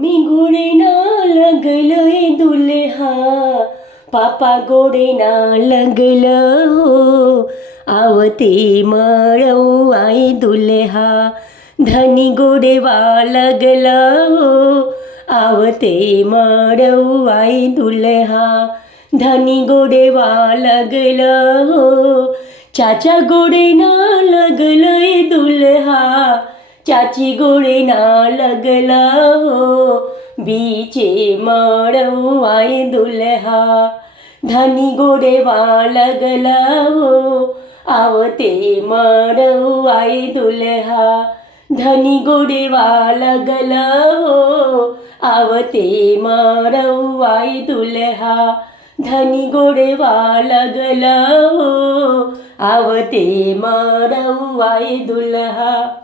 मी गोडे ना लगलोय दुल्हा, पापा गोडे ना लगलं हो. आवते मळऊ आई दुल्हा, धनी गोडे लगला हो. आवते मळऊ आई दुल्हा, धनी गोडे लगलं हो. चाचा गोडे ना लगलोय दुल्हा, चाची गोडे ना लगला हो. बीचे मळऊ आई दुल्हा, धनी गोडे लगला हो. आवते मळऊ आई दुल्हा, धनी गोडे लगला हो. आवते मळऊ आई दुल्हा, धनी गोडे लगला हो. आवते मळऊ आई दुल्हा.